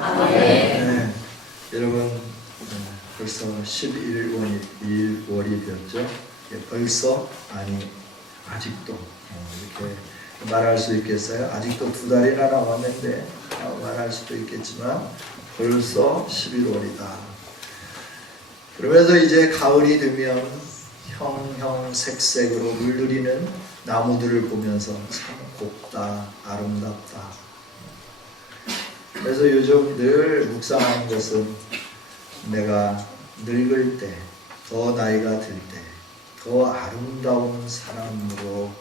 할렐루야. 네. 여러분 벌써 11월이 되었죠. 벌써 아니 아직도 이렇게 말할 수 있겠어요? 아직도 2달이나 남았는데 말할 수도 있겠지만 벌써 11월이다. 그러면서 이제 가을이 되면 형형색색으로 물들이는 나무들을 보면서 참 곱다, 아름답다. 그래서 요즘 늘 묵상하는 것은 내가 늙을 때, 더 나이가 들 때, 더 아름다운 사람으로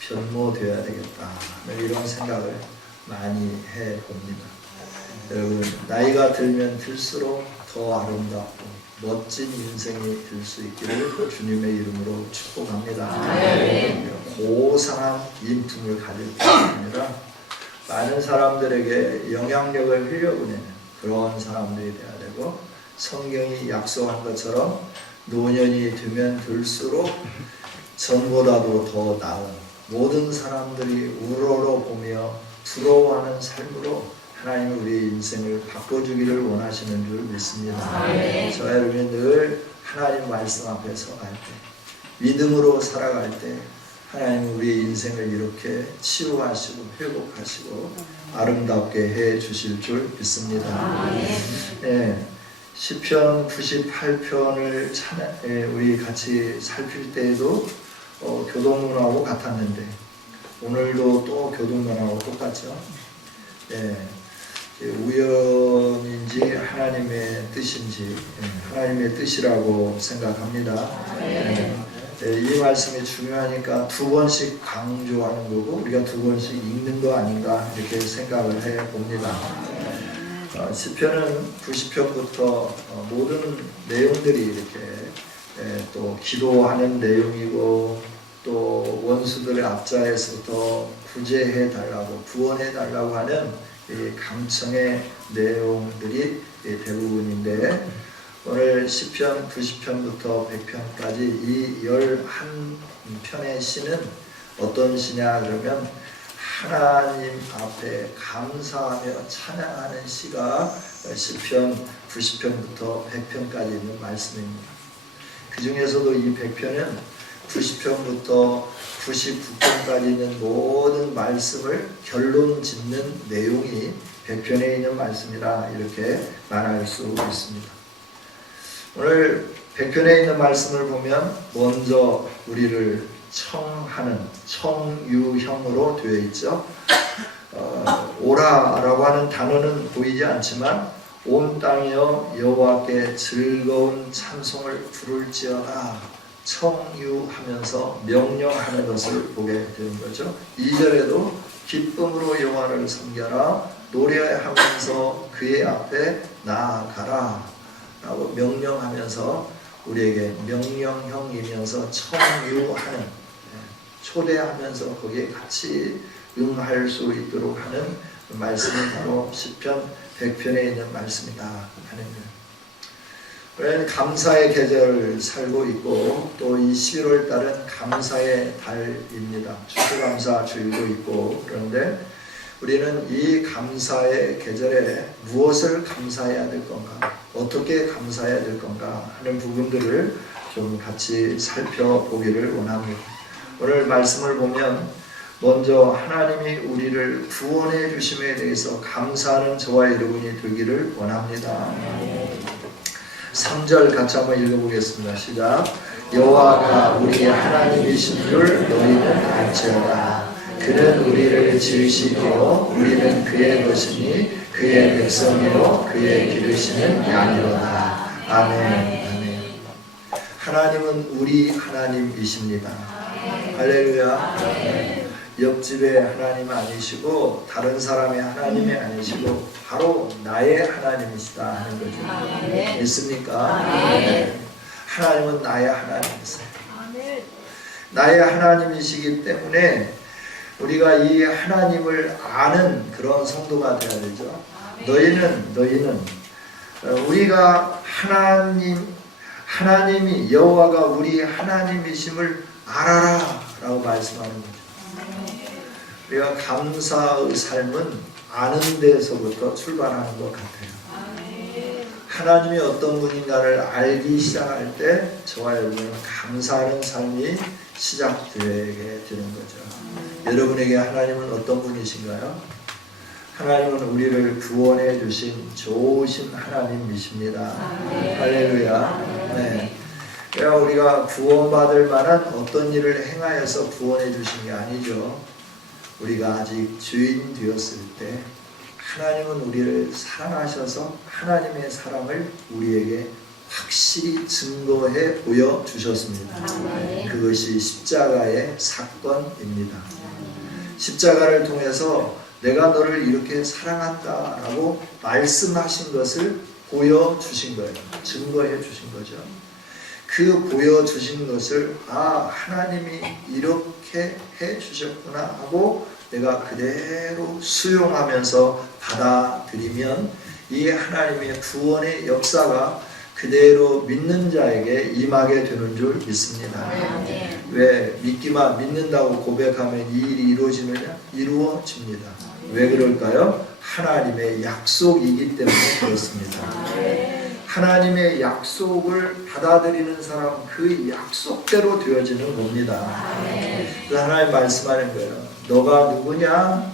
변모되어야 되겠다. 이런 생각을 많이 해봅니다. 여러분, 나이가 들면 들수록 더 아름답고 멋진 인생이 될 수 있기를 주님의 이름으로 축복합니다. 고상한 인품을 가질 뿐만 아니라 많은 사람들에게 영향력을 흘려보내는 그런 사람들이 되어야 되고, 성경이 약속한 것처럼 노년이 되면 될수록 전보다도 더 나은 모든 사람들이 우러러 보며 부러워하는 삶으로 하나님은 우리의 인생을 바꿔주기를 원하시는 줄 믿습니다. 저와 여러분이 늘 하나님 말씀 앞에 서갈 때, 믿음으로 살아갈 때 하나님은 우리의 인생을 이렇게 치유하시고 회복하시고 아름답게 해 주실 줄 믿습니다. 네, 시편 98편을 우리 같이 살필 때에도 교동문하고 같았는데 오늘도 또 교동문하고 똑같죠. 네, 우연인지 하나님의 뜻인지 하나님의 뜻이라고 생각합니다. 이 말씀이 중요하니까 2번씩 강조하는 거고 우리가 2번씩 읽는 거 아닌가 이렇게 생각을 해봅니다. 시편은 90편부터 모든 내용들이 이렇게 또 기도하는 내용이고 또 원수들의 앞자에서부터 구제해 달라고 구원해 달라고 하는 이 감청의 내용들이 대부분인데, 오늘 시편 90편부터 100편까지 이 11편의 시는 어떤 시냐 그러면 하나님 앞에 감사하며 찬양하는 시가 시편 90편부터 100편까지 있는 말씀입니다. 그 중에서도 이 100편은 90편부터 99편까지 있는 모든 말씀을 결론 짓는 내용이 100편에 있는 말씀이라 이렇게 말할 수 있습니다. 오늘 100편에 있는 말씀을 보면 먼저 우리를 청하는 청유형으로 되어 있죠. 오라라고 하는 단어는 보이지 않지만 온 땅이여 여호와께 즐거운 찬송을 부를지어다 청유하면서 명령하는 것을 보게 되는 거죠. 2절에도 기쁨으로 여호와를 섬겨라 노래하면서 그의 앞에 나아가라 라고 명령하면서 우리에게 명령형이면서 청유하는, 초대하면서 거기에 같이 응할 수 있도록 하는 말씀이 바로 시편 100편에 있는 말씀이다 하는 거예요. 우리는 감사의 계절을 살고 있고 또 이 11월 달은 감사의 달입니다. 추수감사 주일도 있고, 그런데 우리는 이 감사의 계절에 무엇을 감사해야 될 건가, 어떻게 감사해야 될 건가 하는 부분들을 좀 같이 살펴보기를 원합니다. 오늘 말씀을 보면 먼저 하나님이 우리를 구원해 주심에 대해서 감사하는 저와 여러분이 되기를 원합니다. 3절 같이 한번 읽어보겠습니다. 시작. 여호와가 우리의 하나님이신 줄 너희는 알지어다. 그는 우리를 지으시고 우리는 그의 것이니 그의 백성이요 그의 기르시는 양이로다. 아멘. 아멘. 하나님은 우리 하나님이십니다. 할렐루야. 옆집의 하나님 아니시고 다른 사람의 하나님이 아니시고 바로 나의 하나님이시다 하는 거죠. 믿습니까? 하나님은 나의 하나님이세요. 나의 하나님이시기 때문에 우리가 이 하나님을 아는 그런 성도가 되어야 되죠. 너희는 우리가 하나님이 여호와가 우리 하나님이심을 알아라 라고 말씀하는 거죠. 우리가 감사의 삶은 아는 데서부터 출발하는 것 같아요. 하나님이 어떤 분인가를 알기 시작할 때 저와 여러분은 감사하는 삶이 시작되게 되는 거죠. 여러분에게 하나님은 어떤 분이신가요? 하나님은 우리를 구원해 주신 좋으신 하나님이십니다. 할렐루야. 네. 그러니까 우리가 구원받을 만한 어떤 일을 행하여서 구원해 주신 게 아니죠. 우리가 아직 죄인 되었을 때 하나님은 우리를 사랑하셔서 하나님의 사랑을 우리에게 확실히 증거해 보여주셨습니다. 그것이 십자가의 사건입니다. 십자가를 통해서 내가 너를 이렇게 사랑한다 라고 말씀하신 것을 보여주신 거예요. 증거해 주신 거죠. 그 보여주신 것을 하나님이 이렇게 해 주셨구나 하고 내가 그대로 수용하면서 받아들이면 이 하나님의 구원의 역사가 그대로 믿는 자에게 임하게 되는 줄 믿습니다. 왜 믿기만 믿는다고 고백하면 이 일이 이루어지느냐? 이루어집니다. 왜 그럴까요? 하나님의 약속이기 때문에 그렇습니다. 하나님의 약속을 받아들이는 사람 그 약속대로 되어지는 겁니다. 그래서 하나님 말씀하는 거예요. 너가 누구냐?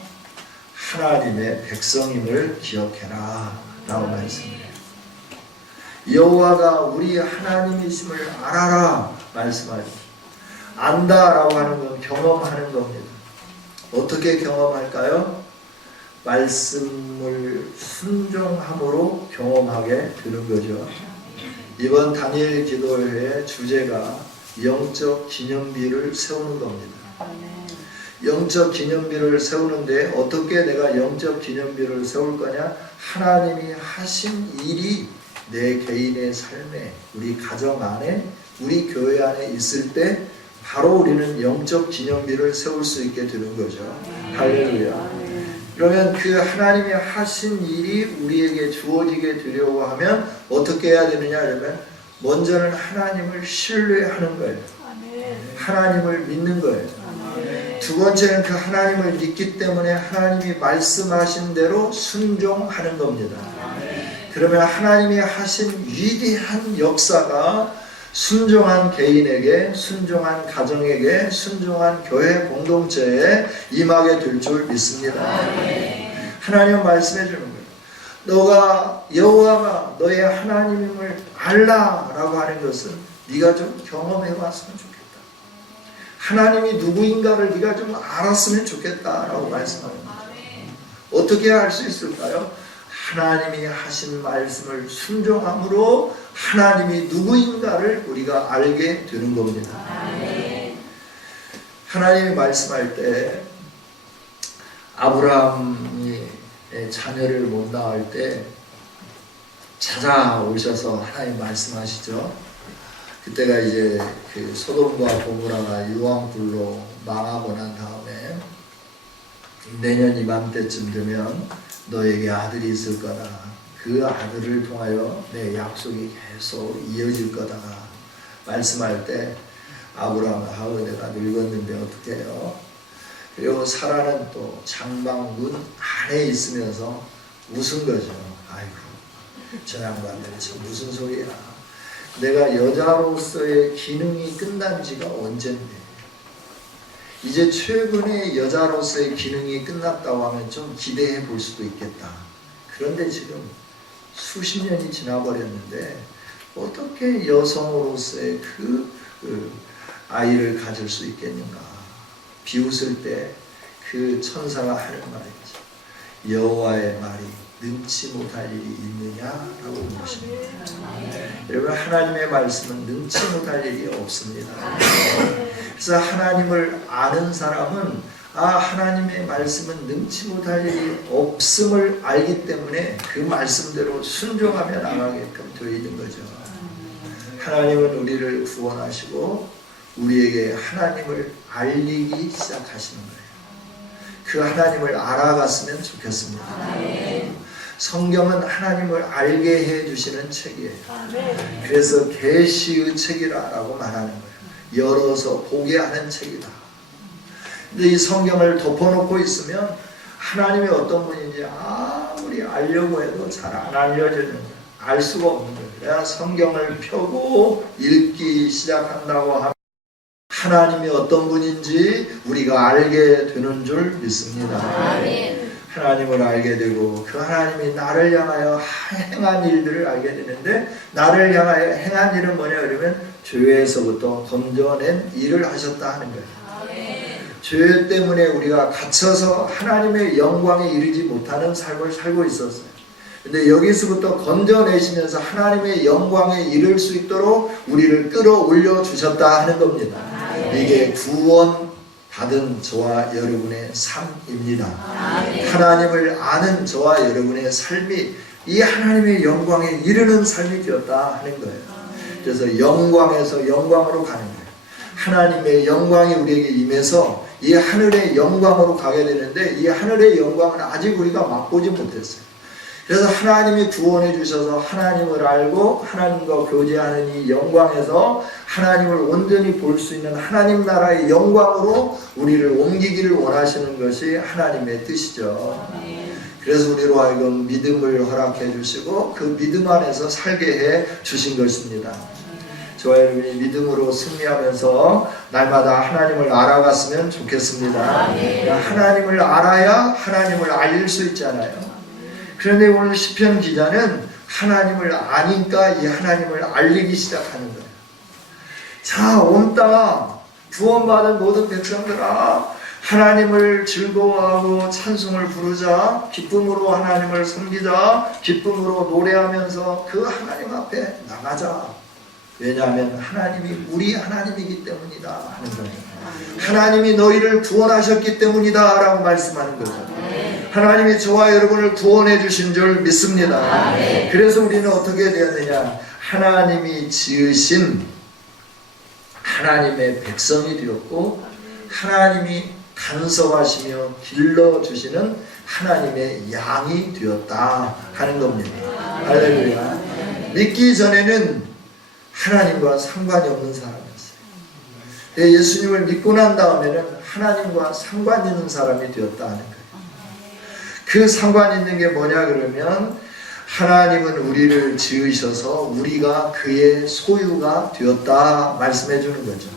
하나님의 백성임을 기억해라 라고 말씀해요. 여호와가 우리 하나님이심을 알아라 말씀하죠. 안다라고 하는 건 경험하는 겁니다. 어떻게 경험할까요? 말씀을 순종함으로 경험하게 되는 거죠. 이번 다니엘 기도회의 주제가 영적 기념비를 세우는 겁니다. 영적 기념비를 세우는데 어떻게 내가 영적 기념비를 세울 거냐? 하나님이 하신 일이 내 개인의 삶에, 우리 가정 안에, 우리 교회 안에 있을 때 바로 우리는 영적 기념비를 세울 수 있게 되는 거죠. 할렐루야. 그러면 그 하나님이 하신 일이 우리에게 주어지게 되려고 하면 어떻게 해야 되느냐 그러면 먼저는 하나님을 신뢰하는 거예요. 하나님을 믿는 거예요. 두 번째는 그 하나님을 믿기 때문에 하나님이 말씀하신 대로 순종하는 겁니다. 그러면 하나님이 하신 위대한 역사가 순종한 개인에게, 순종한 가정에게, 순종한 교회 공동체에 임하게 될 줄 믿습니다. 하나님은 말씀해 주는 거예요. 너가 여호와가 너의 하나님임을 알라라고 하는 것은 네가 좀 경험해 왔으면 좋겠다. 하나님이 누구인가를 네가 좀 알았으면 좋겠다라고 말씀합니다. 어떻게 알 수 있을까요? 하나님이 하신 말씀을 순종함으로 하나님이 누구인가를 우리가 알게 되는 겁니다. 하나님이 말씀할 때 아브라함이 자녀를 못 낳을 때 찾아오셔서 하나님 말씀하시죠. 그때가 이제 그 소돔과 고모라가 유황불로 망하고 난 다음에 내년 이맘때쯤 되면 너에게 아들이 있을 거다. 그 아들을 통하여 내 약속이 계속 이어질 거다. 말씀할 때 아브라함은 내가 늙었는데 어떻게 해요? 그리고 사라는 또 장막문 안에 있으면서 웃은 거죠. 아이고 저 양반들이 무슨 소리야. 내가 여자로서의 기능이 끝난 지가 언젠데 이제 최근에 여자로서의 기능이 끝났다고 하면 좀 기대해 볼 수도 있겠다. 그런데 지금 수십 년이 지나버렸는데 어떻게 여성으로서의 그 아이를 가질 수 있겠는가. 비웃을 때 그 천사가 하는 말이죠. 여호와의 말이 능치 못할 일이 있느냐라고 묻습니다. 여러분 하나님의 말씀은 능치 못할 일이 없습니다. 그래서 하나님을 아는 사람은 하나님의 말씀은 능치 못할 일이 없음을 알기 때문에 그 말씀대로 순종하며 나가게끔 되어 있는 거죠. 하나님은 우리를 구원하시고 우리에게 하나님을 알리기 시작하시는 거예요. 그 하나님을 알아갔으면 좋겠습니다. 성경은 하나님을 알게 해주시는 책이에요. 그래서 계시의 책이라고 말하는 거예요. 열어서 보게 하는 책이다. 근데 이 성경을 덮어놓고 있으면 하나님이 어떤 분인지 아무리 알려고 해도 잘 안 알려지는 거예요. 알 수가 없는 거예요. 내가 성경을 펴고 읽기 시작한다고 하면 하나님이 어떤 분인지 우리가 알게 되는 줄 믿습니다. 하나님을 알게 되고 그 하나님이 나를 향하여 행한 일들을 알게 되는데, 나를 향하여 행한 일은 뭐냐 그러면 죄에서부터 건져낸 일을 하셨다 하는 거예요. 죄 때문에 우리가 갇혀서 하나님의 영광에 이르지 못하는 삶을 살고 있었어요. 근데 여기서부터 건져내시면서 하나님의 영광에 이를 수 있도록 우리를 끌어올려 주셨다 하는 겁니다. 이게 구원 받은 저와 여러분의 삶입니다. 하나님을 아는 저와 여러분의 삶이 이 하나님의 영광에 이르는 삶이 되었다 하는 거예요. 그래서 영광에서 영광으로 가는 거예요. 하나님의 영광이 우리에게 임해서 이 하늘의 영광으로 가게 되는데, 이 하늘의 영광은 아직 우리가 맛보지 못했어요. 그래서 하나님이 구원해 주셔서 하나님을 알고 하나님과 교제하는 이 영광에서 하나님을 온전히 볼 수 있는 하나님 나라의 영광으로 우리를 옮기기를 원하시는 것이 하나님의 뜻이죠. 그래서 우리로 하여금 믿음을 허락해 주시고 그 믿음 안에서 살게 해 주신 것입니다. 저와 여러분이 믿음으로 승리하면서 날마다 하나님을 알아갔으면 좋겠습니다. 하나님을 알아야 하나님을 알릴 수 있잖아요. 그런데 오늘 시편 기자는 하나님을 아니까 이 하나님을 알리기 시작하는 거예요. 자, 온 땅아, 구원받은 모든 백성들아, 하나님을 즐거워하고 찬송을 부르자. 기쁨으로 하나님을 섬기자. 기쁨으로 노래하면서 그 하나님 앞에 나가자. 왜냐하면 하나님이 우리 하나님이기 때문이다 하는 거예요. 하나님이 너희를 구원하셨기 때문이다 라고 말씀하는 거죠. 하나님이 저와 여러분을 구원해 주신 줄 믿습니다. 그래서 우리는 어떻게 되었느냐, 하나님이 지으신 하나님의 백성이 되었고, 하나님이 간섭하시며 길러주시는 하나님의 양이 되었다 하는 겁니다. 할렐루야. 믿기 전에는 하나님과 상관이 없는 사람이었어요. 예수님을 믿고 난 다음에는 하나님과 상관 있는 사람이 되었다 하는 거예요. 그 상관 있는 게 뭐냐 그러면, 하나님은 우리를 지으셔서 우리가 그의 소유가 되었다 말씀해 주는 거죠.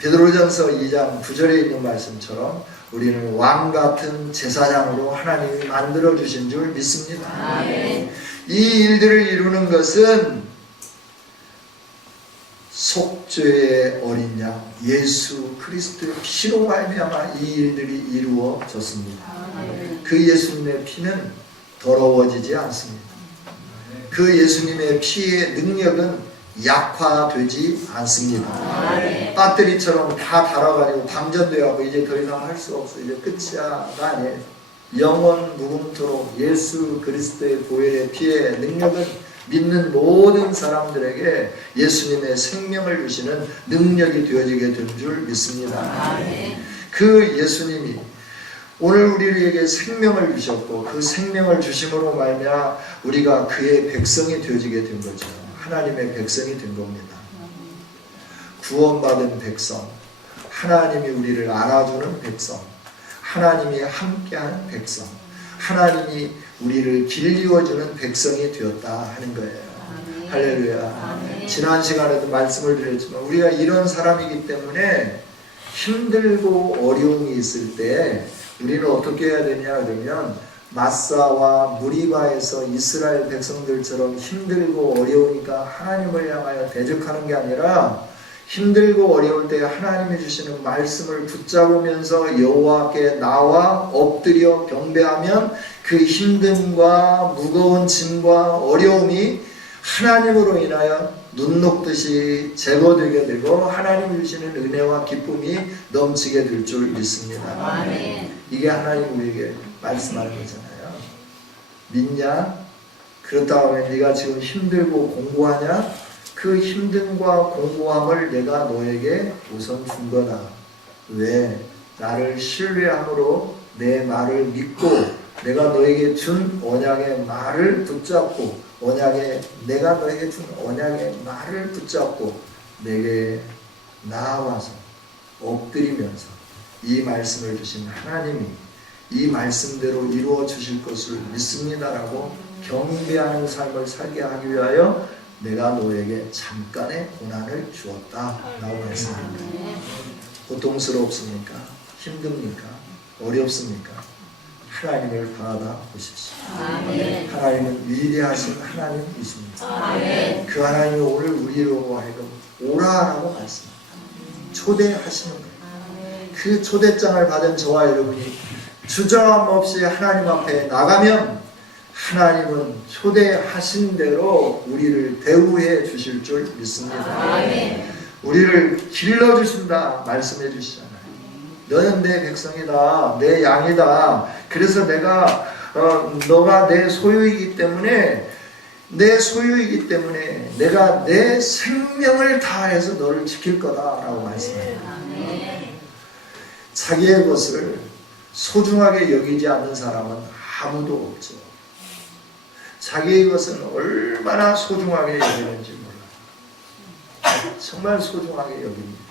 베드로전서 2장 9절에 있는 말씀처럼 우리는 왕 같은 제사장으로 하나님이 만들어 주신 줄 믿습니다. 이 일들을 이루는 것은 속죄의 어린 양 예수 그리스도의 피로 말미암아 이 일들이 이루어졌습니다. 그 예수님의 피는 더러워지지 않습니다. 그 예수님의 피의 능력은 약화되지 않습니다. 배터리처럼 다 닳아가지고 방전되어가고 이제 더 이상 할 수 없어, 이제 끝이야가 아니에요. 영원 무궁토록 예수 그리스도의 보혈의 피의 능력은 믿는 모든 사람들에게 예수님의 생명을 주시는 능력이 되어지게 된 줄 믿습니다. 그 예수님이 오늘 우리에게 생명을 주셨고, 그 생명을 주심으로 말미암아 우리가 그의 백성이 되어지게 된 거죠. 하나님의 백성이 된 겁니다. 구원받은 백성, 하나님이 우리를 알아주는 백성, 하나님이 함께하는 백성, 하나님이 우리를 길리워주는 백성이 되었다 하는 거예요. 할렐루야. 지난 시간에도 말씀을 드렸지만 우리가 이런 사람이기 때문에 힘들고 어려움이 있을 때 우리는 어떻게 해야 되냐 그러면, 마사와 무리바에서 이스라엘 백성들처럼 힘들고 어려우니까 하나님을 향하여 대적하는 게 아니라, 힘들고 어려울 때 하나님이 주시는 말씀을 붙잡으면서 여호와께 나와 엎드려 경배하면 그 힘듦과 무거운 짐과 어려움이 하나님으로 인하여 눈 녹듯이 제거되게 되고 하나님이 주시는 은혜와 기쁨이 넘치게 될 줄 믿습니다. 이게 하나님 우리에게 말씀하는 거잖아요. 믿냐? 그렇다고 하면 네가 지금 힘들고 공고하냐? 그 힘듦과 공고함을 내가 너에게 우선 준 거다. 왜? 나를 신뢰함으로 내 말을 믿고 내가 너에게 준 언약의 말을 붙잡고, 내가 너에게 준 언약의 말을 붙잡고 내게 나와서 엎드리면서 이 말씀을 주신 하나님이 이 말씀대로 이루어 주실 것을 믿습니다라고 경배하는 삶을 살게 하기 위하여 내가 너에게 잠깐의 고난을 주었다 라고 말씀합니다. 고통스럽습니까? 힘듭니까? 어렵습니까? 하나님을 바라다 보십시오. 아멘. 하나님은 위대하신 하나님이십니다. 아멘. 그 하나님이 오늘 우리로 하여금 오라라고 말씀합니다. 초대하시는 거예요. 그 초대장을 받은 저와 여러분이 주저함없이 하나님 앞에 나가면 하나님은 초대하신 대로 우리를 대우해 주실 줄 믿습니다. 아멘. 우리를 길러주신다 말씀해 주시잖아요. 너는 내 백성이다, 내 양이다. 그래서 내가 너가 내 소유이기 때문에 내가 내 생명을 다해서 너를 지킬 거다라고 말씀합니다. 자기의 것을 소중하게 여기지 않는 사람은 아무도 없죠. 자기의 것은 얼마나 소중하게 여기는지 몰라요. 정말 소중하게 여깁니다.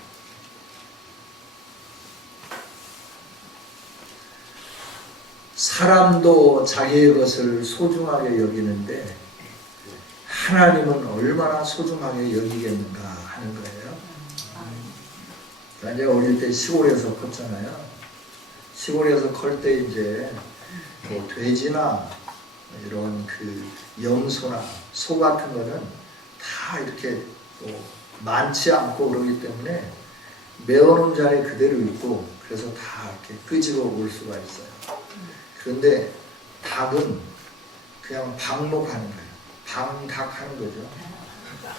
사람도 자기의 것을 소중하게 여기는데 하나님은 얼마나 소중하게 여기겠는가 하는 거예요. 이제 어릴 때 시골에서 컸잖아요. 시골에서 클 때 이제 뭐 돼지나 이런 그 염소나 소 같은 거는 다 이렇게 많지 않고 그러기 때문에 메어놓은 자리에 그대로 있고 그래서 다 이렇게 끄집어 올 수가 있어요. 그런데 닭은 그냥 방목하는 거예요. 방닭하는 거죠.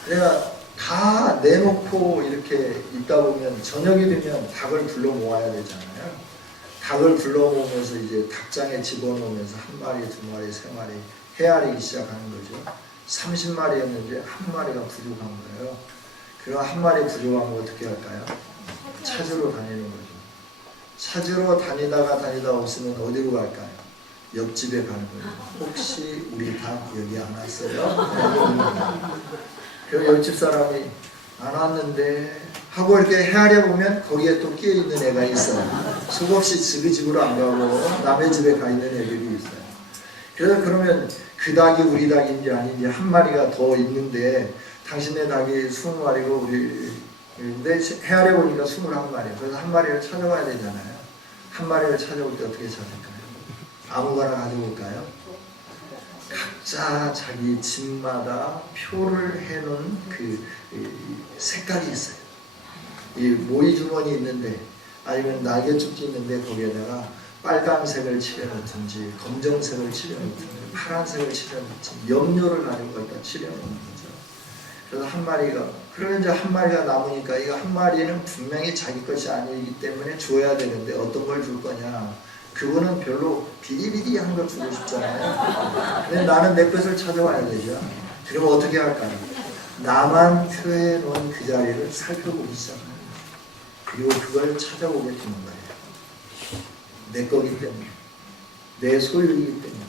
그러니까 다 내놓고 이렇게 있다 보면 저녁이 되면 닭을 불러 모아야 되잖아요. 닭을 불러 모으면서 이제 닭장에 집어넣으면서 한 마리, 두 마리, 세 마리 헤아리기 시작하는 거죠. 30마리였는데 한 마리가 부족한 거예요. 그럼 한 마리 부족한 거 어떻게 할까요? 찾으러 다니는 거죠. 찾으러 다니다가 없으면 어디로 갈까요? 옆집에 가는 거예요. 혹시 우리 닭 여기 안 왔어요? 그럼 옆집 사람이 안 왔는데 하고 이렇게 헤아려 보면 거기에 또 끼어 있는 애가 있어요. 수없이 그 집으로 안 가고 남의 집에 가 있는 애들이 있어요. 그래서 그러면 그 닭이 우리 닭인지 아닌지 한 마리가 더 있는데 당신네 닭이 20마리고 우리인데 헤아려 보니까 21마리. 그래서 한 마리를 찾아와야 되잖아요. 한 마리를 찾아올 때 어떻게 찾을까요? 아무거나 가져올까요? 각자 자기 집마다 표를 해놓은 그 색깔이 있어요. 이 모이 주머니 있는데 아니면 날개죽지 있는데 거기에다가 빨간색을 칠해놓든지 검정색을 칠해놓든지 파란색을 칠해놓든지 염료를 가지고 갖다 칠해놓는 거죠. 그래서 한 마리가 그러면 이제 한 마리가 남으니까 이거 한 마리는 분명히 자기 것이 아니기 때문에 줘야 되는데 어떤 걸 줄 거냐. 그거는 별로 비리비리한 거 주고 싶잖아요. 근데 나는 내 것을 찾아와야 되죠. 그럼 어떻게 할까요? 나만 표해 놓은 그 자리를 살펴보기 시작합니다. 그리고 그걸 찾아오게 되는 거예요. 내 거기 때문에. 내 소유이기 때문에.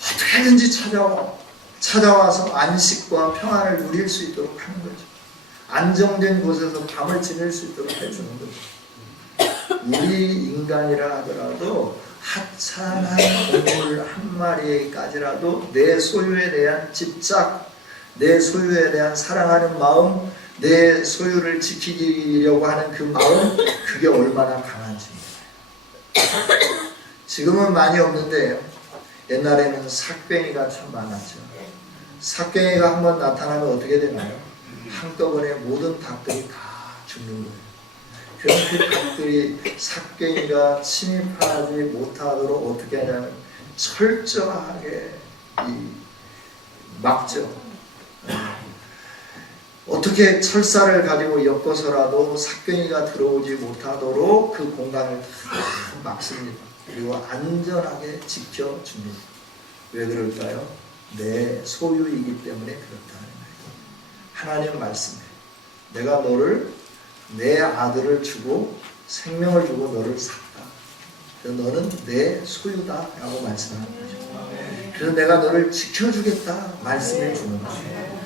어떻게든지 찾아와서 안식과 평안을 누릴 수 있도록 하는 거죠. 안정된 곳에서 밤을 지낼 수 있도록 해주는 거죠. 우리 인간이라 하더라도 하찮은 동물 한 마리까지라도 내 소유에 대한 집착, 내 소유에 대한 사랑하는 마음, 내 소유를 지키려고 하는 그 마음, 그게 얼마나 강한지입니다. 지금은 많이 없는데 옛날에는 삭괭이가 참 많았죠. 삭괭이가 한번 나타나면 어떻게 되나요? 한꺼번에 모든 닭들이 다 죽는 거예요. 그래서 그 닭들이 삭괭이가 침입하지 못하도록 어떻게 하냐면 철저하게 막죠. 어떻게 철사를 가지고 엮어서라도 삭괭이가 들어오지 못하도록 그 공간을 다 막습니다. 그리고 안전하게 지켜줍니다. 왜 그럴까요? 내 소유이기 때문에 그렇다는 거예요. 하나님 말씀에 내가 너를 내 아들을 주고 생명을 주고 너를 샀다. 그래서 너는 내 소유다 라고 말씀하는 거죠. 그래서 내가 너를 지켜주겠다 말씀해 주는 거예요.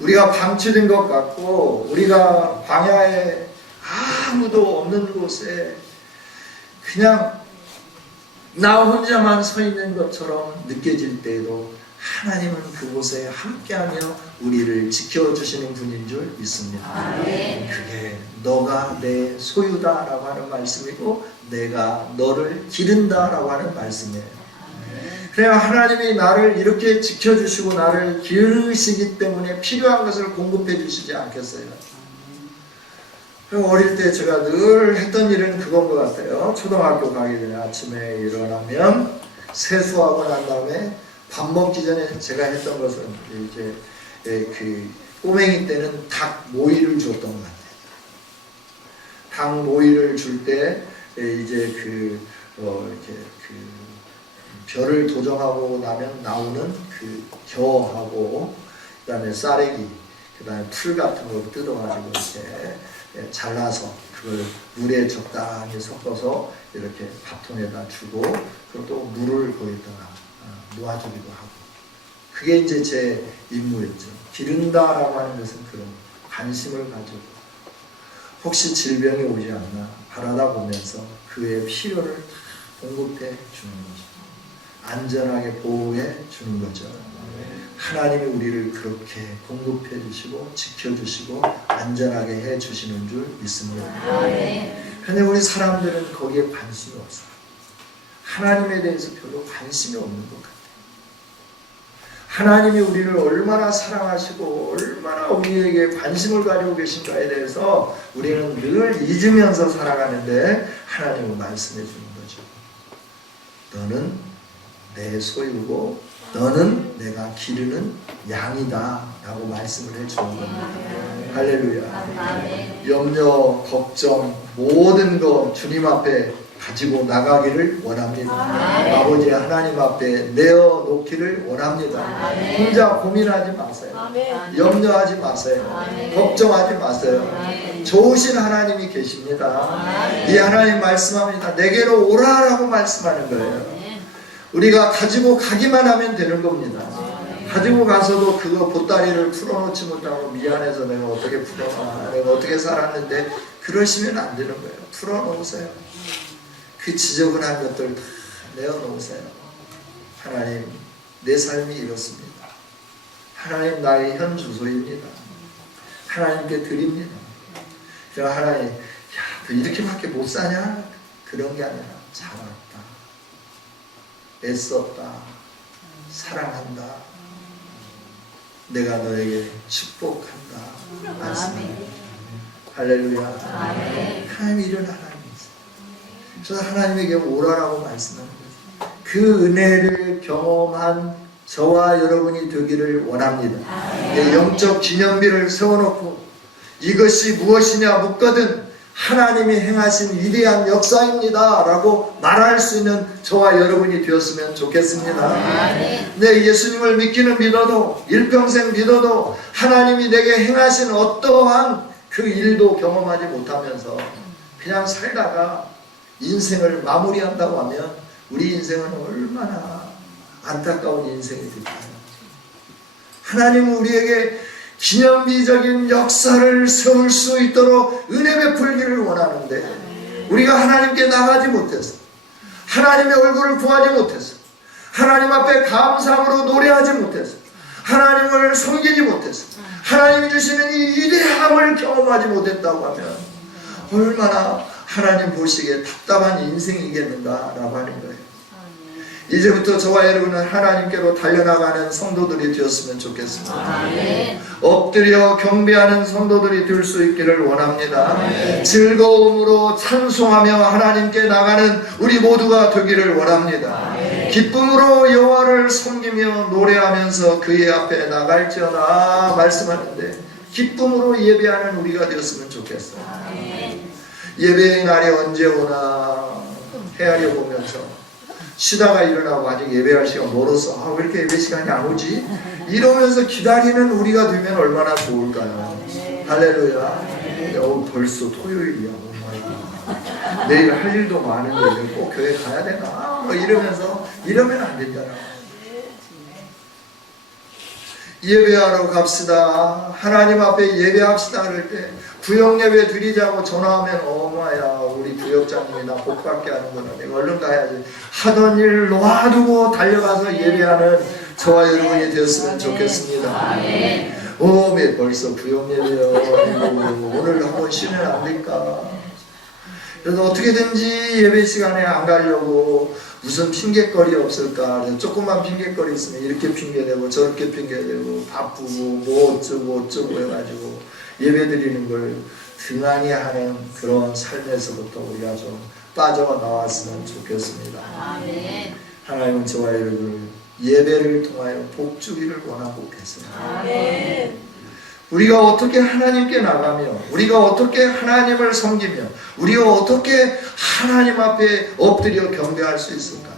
우리가 방치된 것 같고 우리가 광야에 아무도 없는 곳에 그냥 나 혼자만 서 있는 것처럼 느껴질 때에도 하나님은 그곳에 함께하며 우리를 지켜주시는 분인 줄 믿습니다. 그게 너가 내 소유다라고 하는 말씀이고 내가 너를 기른다라고 하는 말씀이에요. 그래야 하나님이 나를 이렇게 지켜주시고 나를 기르시기 때문에 필요한 것을 공급해 주시지 않겠어요? 어릴 때 제가 늘 했던 일은 그건 것 같아요. 초등학교 가기 전에 아침에 일어나면 세수하고 난 다음에 밥 먹기 전에 제가 했던 것은 이제 그 꼬맹이 때는 닭 모이를 줬던 것 같아요. 닭 모이를 줄 때 이제 이렇게 별을 도정하고 나면 나오는 그 겨하고 그다음에 쌀래기 그다음에 풀 같은 거 뜯어가지고 이렇게 잘라서 그걸 물에 적당히 섞어서 이렇게 밥통에다 주고 그것도 물을 거기다가 놓아주기도 하고 그게 이제 제 임무였죠. 기른다라고 하는 것은 그런 관심을 가지고 혹시 질병이 오지 않나 바라다 보면서 그의 필요를 공급해 주는 거죠. 안전하게 보호해 주는 거죠. 하나님이 우리를 그렇게 공급해 주시고 지켜주시고 안전하게 해 주시는 줄 믿습니다. 그런데 우리 사람들은 거기에 관심이 없어요. 하나님에 대해서 별로 관심이 없는 것 같아요. 하나님이 우리를 얼마나 사랑하시고 얼마나 우리에게 관심을 가지고 계신가에 대해서 우리는 늘 잊으면서 살아가는데 하나님은 말씀해 주는 거죠. 너는 내 소유고 너는 내가 기르는 양이다 라고 말씀을 해주는 겁니다. 할렐루야. 염려, 걱정 모든 거 주님 앞에 가지고 나가기를 원합니다. 아버지 하나님 앞에 내어놓기를 원합니다. 혼자 고민하지 마세요. 염려하지 마세요. 걱정하지 마세요. 좋으신 하나님이 계십니다. 이 하나님 말씀합니다. 내게로 오라라고 말씀하는 거예요. 우리가 가지고 가기만 하면 되는 겁니다. 가지고 가서도 그거 보따리를 풀어놓지 못하고 미안해서 내가 어떻게 풀어놔 내가 어떻게 살았는데 그러시면 안 되는 거예요. 풀어놓으세요. 그 지저분한 것들 다 내어놓으세요. 하나님 내 삶이 이렇습니다. 하나님 나의 현 주소입니다. 하나님께 드립니다. 제가 하나님 야, 너 이렇게밖에 못 사냐? 그런 게 아니라 잘 왔다. 애썼다. 사랑한다. 내가 너에게 축복한다. 말씀합니다. 할렐루야. 하나님이 이런 하나님이세요. 저는 하나님에게 오라라고 말씀합니다. 그 은혜를 경험한 저와 여러분이 되기를 원합니다. 영적 기념비를 세워놓고 이것이 무엇이냐 묻거든 하나님이 행하신 위대한 역사입니다 라고 말할 수 있는 저와 여러분이 되었으면 좋겠습니다. 내 예수님을 믿기는 믿어도 일평생 믿어도 하나님이 내게 행하신 어떠한 그 일도 경험하지 못하면서 그냥 살다가 인생을 마무리한다고 하면 우리 인생은 얼마나 안타까운 인생이 될까요? 하나님은 우리에게 기념비적인 역사를 세울 수 있도록 은혜 베풀기를 원하는데 우리가 하나님께 나가지 못해서 하나님의 얼굴을 구하지 못해서 하나님 앞에 감사함으로 노래하지 못해서 하나님을 섬기지 못해서 하나님이 주시는 이 위대함을 경험하지 못했다고 하면 얼마나 하나님 보시기에 답답한 인생이겠는가라고 하는 거예요. 이제부터 저와 여러분은 하나님께로 달려나가는 성도들이 되었으면 좋겠습니다. 엎드려 경배하는 성도들이 될 수 있기를 원합니다. 즐거움으로 찬송하며 하나님께 나가는 우리 모두가 되기를 원합니다. 기쁨으로 여호와를 섬기며 노래하면서 그의 앞에 나갈지어다 말씀하는데 기쁨으로 예배하는 우리가 되었으면 좋겠어요. 예배의 날이 언제 오나 헤아려 보면서 쉬다가 일어나고 아직 예배할 시간 멀어서 왜 이렇게 예배 시간이 안 오지? 이러면서 기다리는 우리가 되면 얼마나 좋을까요? 할렐루야. 벌써 토요일이야. 내일 할 일도 많은데 꼭 교회 가야 되나? 이러면서 이러면 안 된잖아. 예배하러 갑시다. 하나님 앞에 예배합시다. 그럴 때 구역 예배 드리자고 전화하면 어머야 우리 구역장님이 나 복 받게 하는구나. 내가 얼른 가야지. 하던 일 놓아두고 달려가서 예배하는 저와 여러분이 되었으면 좋겠습니다. 벌써 구역 예배요. 오늘 한번 쉬면 안 될까? 그래서 어떻게든지 예배 시간에 안 가려고 무슨 핑계거리 없을까? 조금만 핑계거리 있으면 이렇게 핑계대고 저렇게 핑계대고 바쁘고 뭐 어쩌고 해가지고 예배 드리는 걸 등한히 하는 그런 삶에서부터 우리가 좀 빠져나왔으면 좋겠습니다. 아멘. 하나님은 저와 여러분을 예배를 통하여 복 주기를 원하고 계십니다. 아멘. 우리가 어떻게 하나님께 나가며 우리가 어떻게 하나님을 섬기며 우리가 어떻게 하나님 앞에 엎드려 경배할 수 있을까요?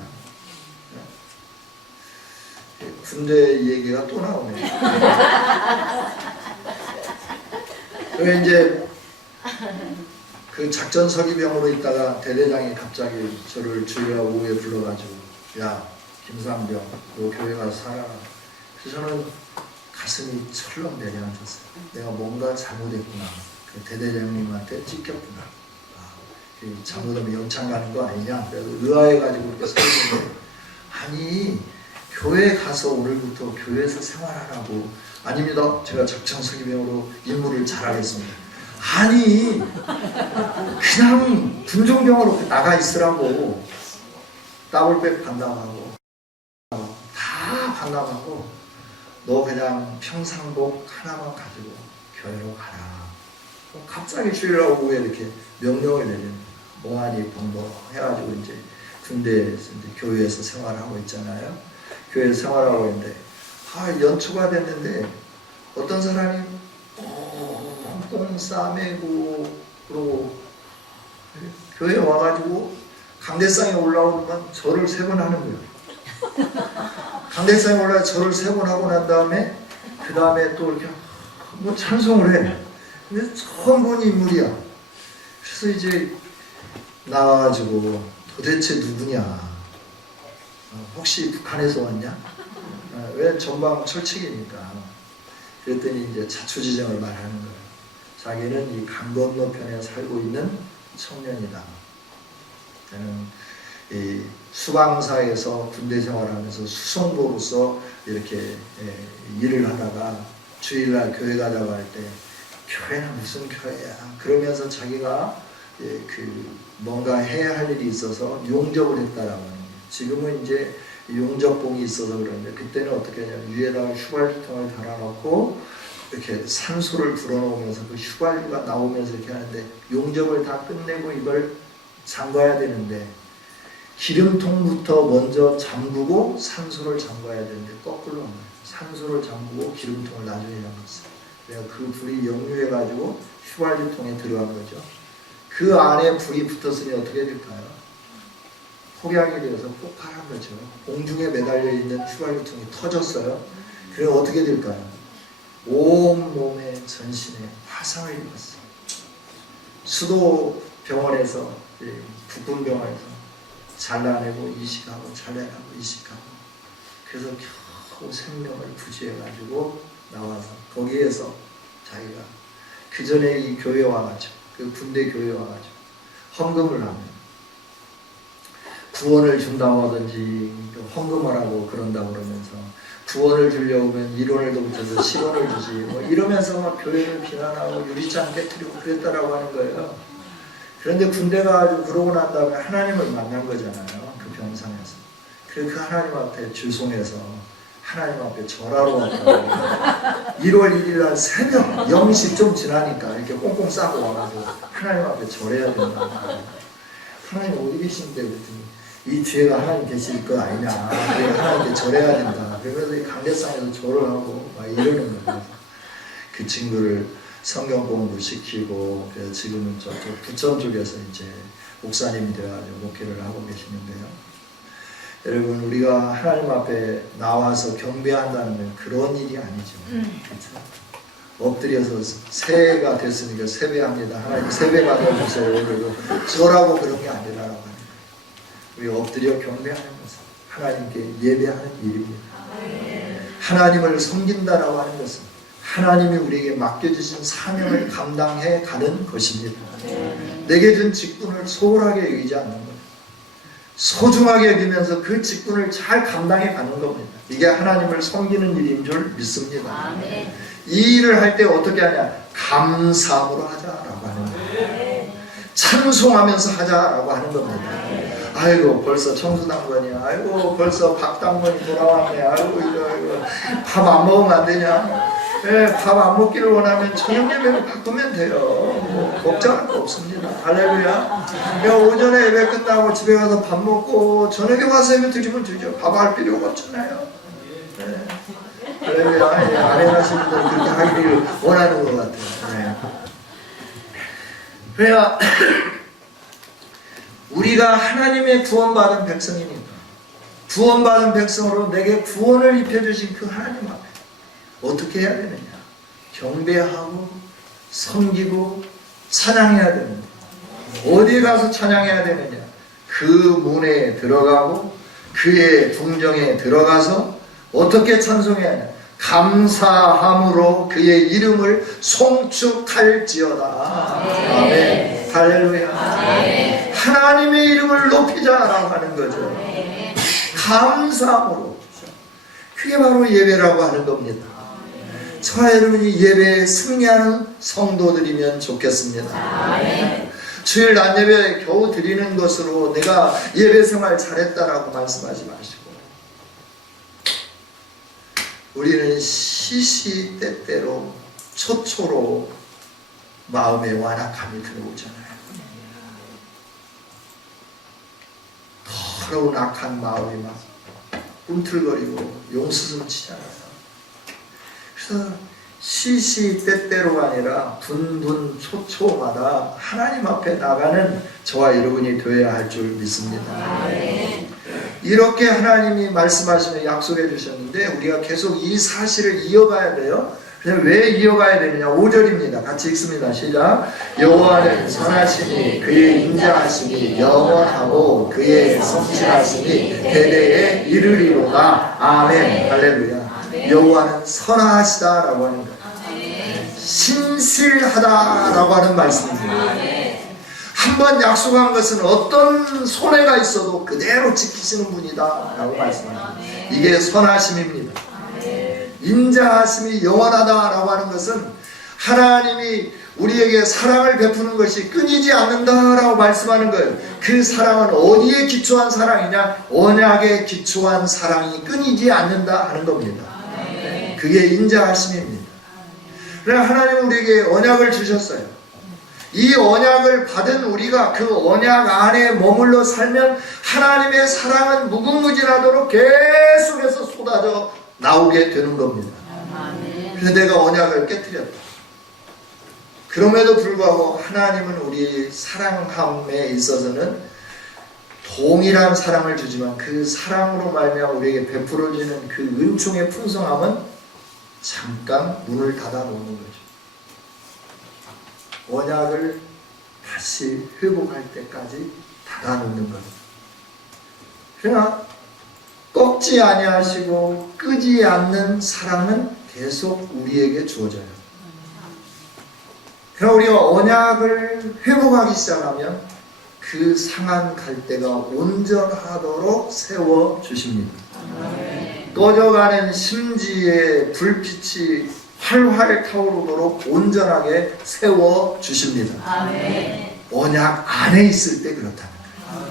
군대 얘기가 또 나오네요. 이제 그 작전 서기병으로 있다가 대대장이 갑자기 저를 주일날 오후에 불러가지고 야 김상병 너 교회 가서 살아라. 그래서 저는 가슴이 철렁 내려앉았어요. 내가 뭔가 잘못했구나. 그 대대장님한테 찍혔구나. 잘못하면 영창 가는 거 아니냐. 그래서 의아해가지고 이렇게 서있는데 아니 교회 가서 오늘부터 교회에서 생활하라고. 아닙니다. 제가 작전 서기병으로 임무를 잘하겠습니다. 아니 그냥 군종병으로 나가 있으라고. 더블백 반납하고 다 반납하고 너 그냥 평상복 하나만 가지고 교회로 가라. 갑자기 주일날 오후에 이렇게 명령을 내립니다. 멍하니 벙벙 해가지고 이제 군대에서 이제 교회에서 생활하고 있잖아요. 교회에서 생활하고 있는데 연초가 됐는데 어떤 사람이 꽁꽁 싸매고 그러고 교회에 와가지고 강대상에 올라오면 절을 3번 하는 거예요. 강대상에 올라가 절을 3번 하고 난 다음에 그 다음에 또 이렇게 뭐 찬송을 해. 근데 처음 본 인물이야. 그래서 이제 나와가지고 도대체 누구냐? 혹시 북한에서 왔냐? 왜 전방 철칙이니까. 그랬더니 이제 자초지정을 말하는 거예요. 자기는 이 강 건너편에 살고 있는 청년이다. 이 수방사에서 군대 생활하면서 수송보로서 이렇게 일을 하다가 주일날 교회 가자고 할 때 교회는 무슨 교회야? 그러면서 자기가 그 뭔가 해야 할 일이 있어서 용접을 했다라고 하는 거예요. 지금은 이제 용접봉이 있어서 그러는데 그때는 어떻게 하냐면 위에다가 휘발유통을 달아놓고 이렇게 산소를 불어넣으면서 그 휘발유가 나오면서 이렇게 하는데 용접을 다 끝내고 이걸 잠가야 되는데 기름통부터 먼저 잠그고 산소를 잠가야 되는데 거꾸로 한 거예요. 산소를 잠그고 기름통을 나중에 잠갔어요. 그래서 그 불이 역류해가지고 휘발유통에 들어간 거죠. 그 안에 불이 붙었으니 어떻게 될까요? 폭약이 되어서 폭발한 거죠. 공중에 매달려 있는 휘발유통이 터졌어요. 그래서 어떻게 될까요? 온몸에 전신에 화상을 입었어요. 수도 병원에서 북군병원에서 잘라내고 이식하고 잘라내고 이식하고 그래서 겨우 생명을 부지해가지고 나와서 거기에서 자기가 그 전에 이 교회 와가지고 그 군대 교회 와가지고 헌금을 하면 구원을 준다고 하든지 헌금하라고 그런다고 그러면서 구원을 주려고 하면 1원을 더 붙여서 10원을 주지 뭐 이러면서 막 교회를 비난하고 유리창 깨뜨리고 그랬다라고 하는 거예요. 그런데 군대 가가지고 그러고 난 다음에 하나님을 만난 거잖아요. 그 병상에서. 그래서 그 하나님 앞에 줄송해서 하나님 앞에 절하러 왔다고 1월 1일 날 새벽 0시 좀 지나니까 이렇게 꽁꽁 싸고 와가지고 하나님 앞에 절해야 된다. 하나님 어디 계신데 그랬더니 이 뒤에가 하나님 계실 거 아니냐. 하나님께 절해야 된다. 그러면서 이 강대상에서 절을 하고 막 이러는 거예요. 그 친구를 성경 공부 시키고 그래서 지금은 저쪽 부천 쪽에서 이제 목사님이 되어가지고 목회를 하고 계시는데요. 여러분 우리가 하나님 앞에 나와서 경배한다는 건 그런 일이 아니죠. 그렇죠? 엎드려서 새해가 됐으니까 세배합니다. 하나님 세배 받아주세요. 그리고 절하고 그런 게 아니라고 하는 거예요. 우리 엎드려 경배하는 것은 하나님께 예배하는 일입니다. 하나님을 섬긴다라고 하는 것은 하나님이 우리에게 맡겨주신 사명을 감당해 가는 것입니다. 내게 준 직분을 소홀하게 여기지 않는 것, 소중하게 여기면서 그 직분을 잘 감당해 가는 겁니다. 이게 하나님을 섬기는 일인 줄 믿습니다. 이 일을 할 때 어떻게 하냐? 감사함으로 하자라고 하는 거예요. 찬송하면서 하자라고 하는 겁니다. 아이고 벌써 청수당번이야. 아이고 벌써 박당번이 돌아왔네. 아이고 이거 밥 안 먹으면 안 되냐? 네, 밥 안 먹기를 원하면 저녁 예배로 바꾸면 돼요. 뭐 걱정할 거 없습니다. 할렐루야. 오전에 예배 끝나고 집에 가서 밥 먹고 저녁에 와서 예배 드리면 되죠. 밥 할 필요가 없잖아요. 네. 할렐루야. 예, 아멘 하시는 분들 그렇게 하기를 원하는 것 같아요. 네. 그래야 우리가 하나님의 구원받은 백성이니까 구원받은 백성으로 내게 구원을 입혀주신 그 하나님 앞에 어떻게 해야 되느냐? 경배하고 섬기고 찬양해야 됩니다. 어디에 가서 찬양해야 되느냐? 그 문에 들어가고 그의 궁정에 들어가서 어떻게 찬송해야 하냐? 감사함으로 그의 이름을 송축할지어다. 아멘. 할렐루야. 아멘. 하나님의 이름을 높이자라고 하는 거죠. 감사함으로. 그게 바로 예배라고 하는 겁니다. 저와 여러분이 예배에 승리하는 성도들이면 좋겠습니다. 아멘. 주일 낮 예배 겨우 드리는 것으로 내가 예배 생활 잘했다라고 말씀하지 마시고 우리는 시시때때로 초초로 마음에 완악함이 들어오잖아요. 더러운 악한 마음이 막 꿈틀거리고 용수술 치잖아요. 그래서 시시때때로가 아니라 분분 초초마다 하나님 앞에 나가는 저와 여러분이 되어야 할 줄 믿습니다. 이렇게 하나님이 말씀하시며 약속해 주셨는데 우리가 계속 이 사실을 이어가야 돼요. 왜 이어가야 되느냐? 5절입니다. 같이 읽습니다. 시작. 여호와는 선하시니 그의 인자하심이 영원하고 그의 성실하심이 대대에 이르리로다. 아멘. 할렐루야. 여호와는 선하시다라고 하는 것, 신실하다라고 하는 말씀입니다. 한번 약속한 것은 어떤 손해가 있어도 그대로 지키시는 분이다 라고 말씀합니다. 이게 선하심입니다. 인자하심이 영원하다라고 하는 것은 하나님이 우리에게 사랑을 베푸는 것이 끊이지 않는다라고 말씀하는 거예요. 그 사랑은 어디에 기초한 사랑이냐? 언약에 기초한 사랑이 끊이지 않는다 하는 겁니다. 그게 인자하심입니다. 그래서 하나님은 우리에게 언약을 주셨어요. 이 언약을 받은 우리가 그 언약 안에 머물러 살면 하나님의 사랑은 무궁무진하도록 계속해서 쏟아져 나오게 되는 겁니다. 그래서 내가 언약을 깨뜨렸다. 그럼에도 불구하고 하나님은 우리 사랑함에 있어서는 동일한 사랑을 주지만 그 사랑으로 말미암아 우리에게 베풀어지는 그 은총의 풍성함은 잠깐 문을 닫아 놓는 거죠. 언약을 다시 회복할 때까지 닫아놓는 것. 그러나 꺾지 아니하시고 끄지 않는 사랑은 계속 우리에게 주어져요. 그러나 우리가 언약을 회복하기 시작하면 그 상한 갈대가 온전하도록 세워주십니다. 꺼져가는 심지의 불빛이 활활 타오르도록 온전하게 세워주십니다. 언약 안에 있을 때 그렇다는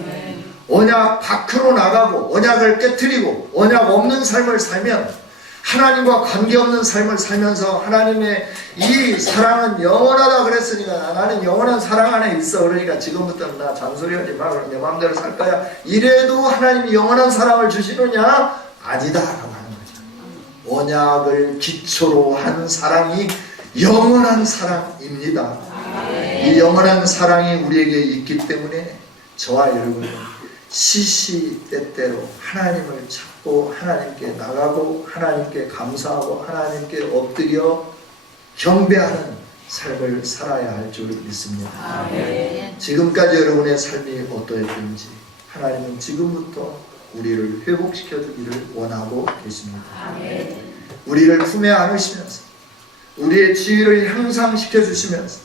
거예요. 언약 밖으로 나가고 언약을 깨트리고 언약 없는 삶을 살면 하나님과 관계없는 삶을 살면서 하나님의 이 사랑은 영원하다 그랬으니까 나는 영원한 사랑 안에 있어. 그러니까 지금부터는 나 잔소리하지 마. 그럼 내 마음대로 살 거야. 이래도 하나님이 영원한 사랑을 주시느냐? 아니다라고 하는 거죠. 언약을 기초로 한 사랑이 영원한 사랑입니다. 이 영원한 사랑이 우리에게 있기 때문에 저와 여러분은 시시때때로 하나님을 찾고 하나님께 나가고 하나님께 감사하고 하나님께 엎드려 경배하는 삶을 살아야 할 줄 믿습니다. 지금까지 여러분의 삶이 어떠했든지 하나님은 지금부터 우리를 회복시켜 주기를 원하고 계십니다. 우리를 품에 안으시면서 우리의 지위를 향상시켜 주시면서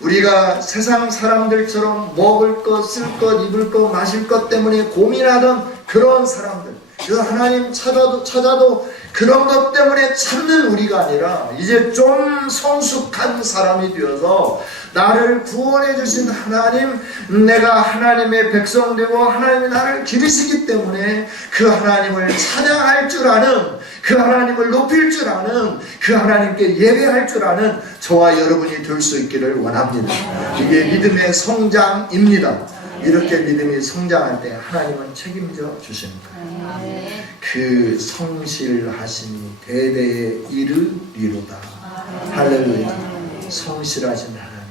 우리가 세상 사람들처럼 먹을 것, 쓸 것, 입을 것, 마실 것 때문에 고민하던 그런 사람들, 그래서 하나님 찾아도 그런 것 때문에 찾는 우리가 아니라 이제 좀 성숙한 사람이 되어서 나를 구원해 주신 하나님, 내가 하나님의 백성 되고 하나님이 나를 기르시기 때문에 그 하나님을 찬양할 줄 아는, 그 하나님을 높일 줄 아는, 그 하나님께 예배할 줄 아는 저와 여러분이 될 수 있기를 원합니다. 이게 믿음의 성장입니다. 이렇게 믿음이 성장할 때 하나님은 책임져 주십니다. 그 성실하심이 대대에 이르리로다. 할렐루야. 성실하신 하나님,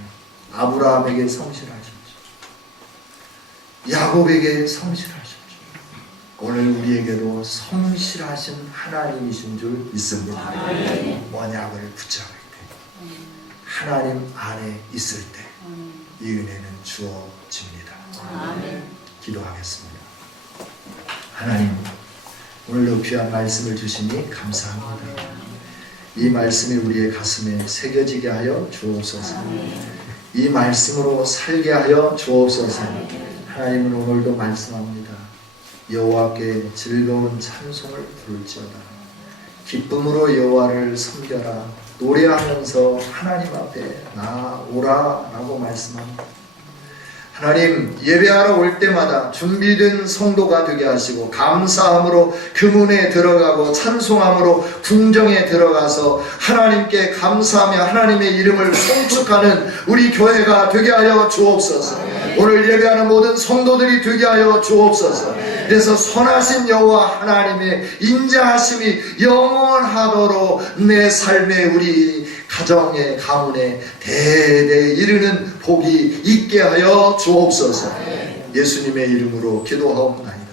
아브라함에게 성실하셨죠. 야곱에게 성실하셨죠. 오늘 우리에게도 성실하신 하나님이신 줄 믿습니다. 언약을 붙잡을 때, 하나님 안에 있을 때 이 은혜는 주어집니다. 기도하겠습니다. 하나님, 오늘도 귀한 말씀을 주시니 감사합니다. 이 말씀이 우리의 가슴에 새겨지게 하여 주옵소서. 이 말씀으로 살게 하여 주옵소서. 하나님은 오늘도 말씀합니다. 여호와께 즐거운 찬송을 부를지어다. 기쁨으로 여호와를 섬겨라. 노래하면서 하나님 앞에 나오라 라고 말씀합니다. 하나님, 예배하러 올 때마다 준비된 성도가 되게 하시고 감사함으로 그 문에 들어가고 찬송함으로 궁정에 들어가서 하나님께 감사하며 하나님의 이름을 송축하는 우리 교회가 되게 하여 주옵소서. 오늘 예배하는 모든 성도들이 되게 하여 주옵소서. 그래서 선하신 여호와 하나님의 인자하심이 영원하도록 내 삶에 우리 가정의 가문에 대대 이르는 복이 있게 하여 주옵소서. 예수님의 이름으로 기도하옵나이다.